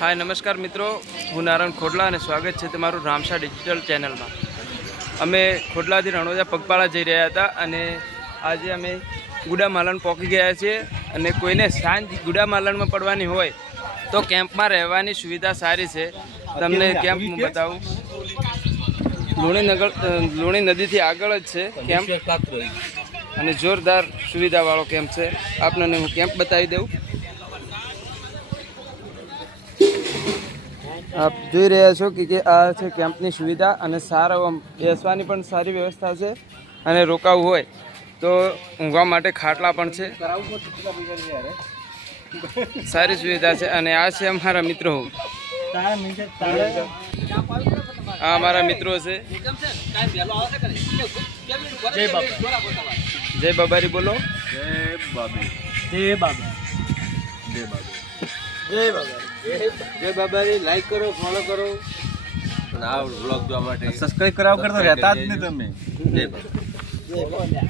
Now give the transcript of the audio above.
હાય નમસ્કાર મિત્રો, હું નારાયણ ખોડલા અને સ્વાગત છે તમારું રામસા ડિજિટલ ચેનલમાં। અમે ખોડલાથી રણોજા પગપાળા જઈ રહ્યા હતા અને આજે અમે ગુડા માલણ પહોંચી ગયા છીએ અને કોઈને સાંજ ગુડા માલણમાં પડવાની હોય તો કેમ્પમાં રહેવાની સુવિધા સારી છે। તમને કેમ્પ હું બતાવું, લુણી નદીથી આગળ જ છે કેમ્પ અને જોરદાર સુવિધાવાળો કેમ્પ છે। આપને હું કેમ્પ બતાવી દઉં। આપ જોઈ રહ્યા છો કે આ છે કેમ્પની સુવિધા અને સારા બેસવાની પણ સારી વ્યવસ્થા છે અને રોકાવું હોય તો ઊંઘવા માટે ખાટલા પણ છે, સારી સુવિધા છે। અને આ છે અમારા મિત્રો, આ અમારા મિત્રો છે। જય બાબારી બોલો। જય બાબારી, લાઈક કરો, ફોલો કરો અને આ વ્લોગ જોવા માટે સબસ્ક્રાઇબ કરાવ કરતો રહેતા જ નહીં તમે। જય બાબા।